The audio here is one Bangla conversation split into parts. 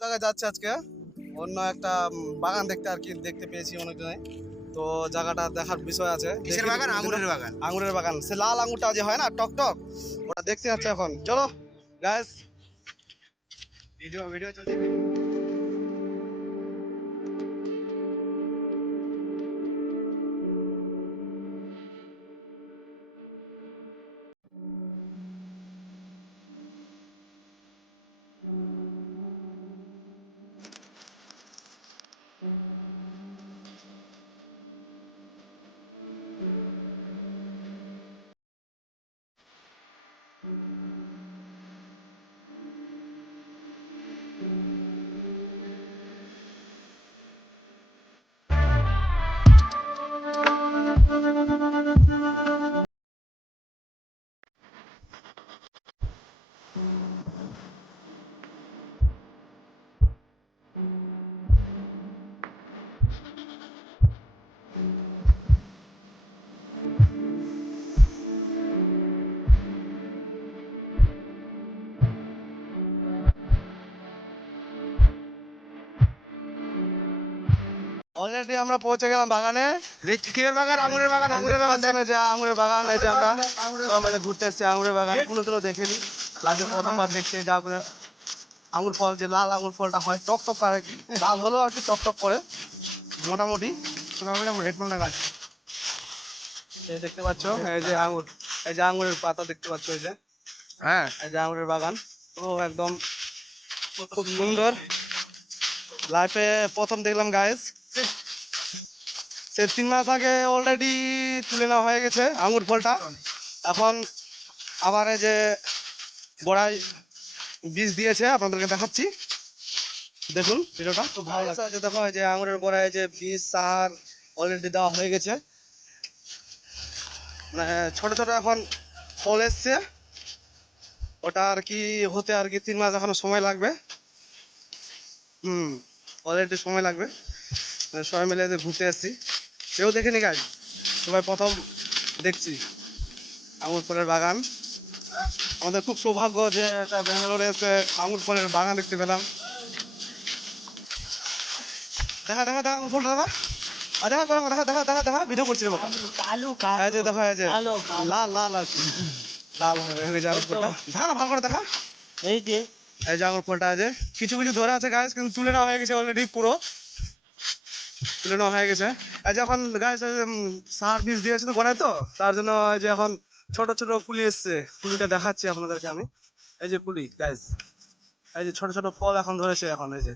জায়গায় যাচ্ছে আজকে। অন্য একটা বাগান দেখতে আর কি দেখতে পেয়েছি অনেকজনে তো জায়গাটা দেখার বিষয় আছে। কিসের বাগান? আঙুরের বাগান। আঙুরের বাগান। সে লাল আঙুরটা যে হয় না টক টক ওটা দেখতে যাচ্ছে এখন। চলো গাছ ভিডিও ভিডিও চলছে। অলরেডি আমরা পৌঁছে গেলাম বাগানে। কিসের বাগান? আঙুরের বাগান আঙুরের বাগান। দেখ যে আঙুরের বাগান এই যে আমরা আমাদের ঘুরতে এসেছি আঙুরের বাগান। কোনো দিনও দেখিনি লাগে প্রথমবার দেখছি যা করে আঙুর ফল যে লাল আঙুর ফলটা হয় টক টক করে। লাল হলেও আর কি টক টক করে। মোটামুটি। হেডফোনটা গাছ। এই দেখতে পাচ্ছ? এই যে আঙুর এই যে আঙুরের পাতা দেখতে পাচ্ছ এই যে। হ্যাঁ। এই যে আঙুরের বাগান। ও একদম খুব সুন্দর। লাইফে প্রথম দেখলাম গাইস সে তিন মাস আগে অলরেডি তুলে নেওয়া হয়ে গেছে আঙুর ফলটা। এখন আবার এই যে বড়াই বীজ দিয়েছে আপনাদেরকে দেখাচ্ছি। দেখুন ভিডিওটা খুব ভালো লাগছে। দেখো যে আঙুরের গোড়ায় যে বীজ সার অলরেডি দেওয়া হয়ে গেছে। মানে ছোট ছোট এখন ফল এসছে। ওটা আর কি হতে আর কি তিন মাস এখনও সময় লাগবে। হুম অলরেডি সময় লাগবে। মানে সবাই মিলে ঘুরতে এসেছি। কেউ দেখেনি গাছ সবাই প্রথম দেখছি। আঙুর ফলের বাগান। আমাদের খুব সৌভাগ্য যে এটা ব্যাঙ্গালোরে এসে আঙুর ফলের বাগান দেখতে পেলাম। দেখা দেখা দেখা আঙুর ফলটা দেখা দেখা দেখা দেখা দেখা ভিডিও করছি কালো যে দেখো যে লাল লাল কি। লাল হয়ে গেছে আঙুর ফলটা দেখা না ভালো করে দেখা। এই যে। এই যে আঙুর ফলটা আছে কিছু কিছু ধরে আছে গাছ কিন্তু তুলে নেওয়া হয়ে গেছে অলরেডি পুরো। তুলে হয়ে গেছে। এই যে এখন গাছ সার বীজ দিয়েছে তো গোড়ায় তো, তার জন্য যে এখন ছোট ছোট পুলি এসছে। পুলিটা দেখাচ্ছি আপনাদেরকে আমি। এই যে পুলি গাছ এই যে ছোট ছোট ফল এখন ধরেছে এখন, এই যে।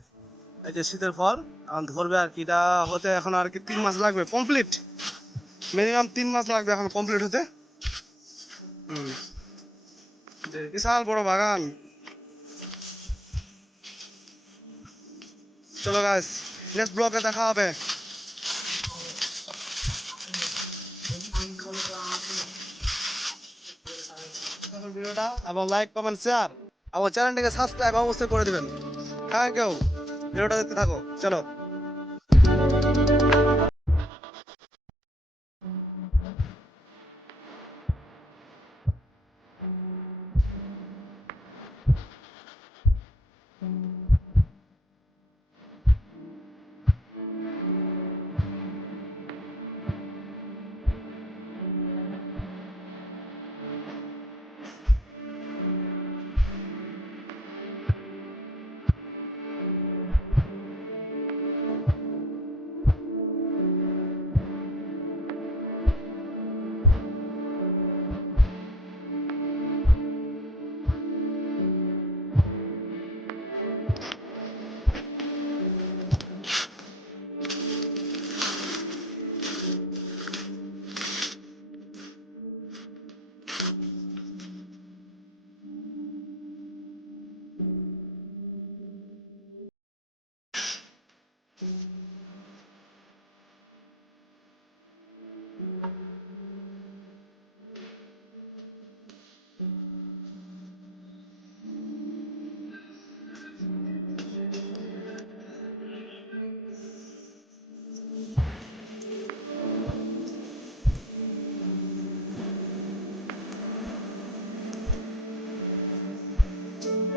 এই যে শীতের ফল, এখন ধরবে আর কি, এটা হতে এখন আর কি তিন মাস লাগবে কমপ্লিট মিনিমাম তিন মাস লাগবে এখন কমপ্লিট হতে। হুম। বিশাল বড় বাগান। চলো গাইস নেক্সট ব্লগে দেখা হবে। ভিডিওটা, এবং লাইক কমেন্ট শেয়ার আমার চ্যানেলটাকে সাবস্ক্রাইব অবশ্যই করে দেবেন। Thank you. ভিডিওটা দেখতে থাকো। চলো।